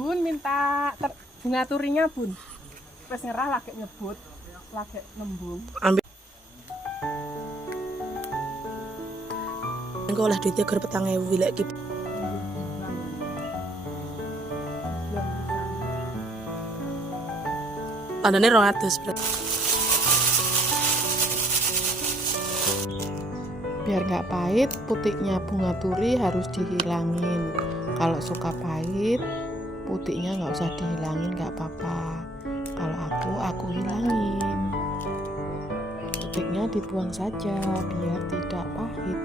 Bun minta bunga turinya bun. Wes ngerah lagi nyebut, lagi nembung. Ambil. Engko oleh duitnya ger 4.000 lek iki. Tandane 200 berarti. Biar nggak pahit, putiknya bunga turi harus dihilangin. Kalau suka pahit, putiknya nggak usah dihilangin, nggak apa-apa. Kalau aku hilangin. Putiknya dibuang saja biar tidak pahit.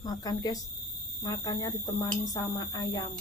Makan guys, makannya ditemani sama ayam.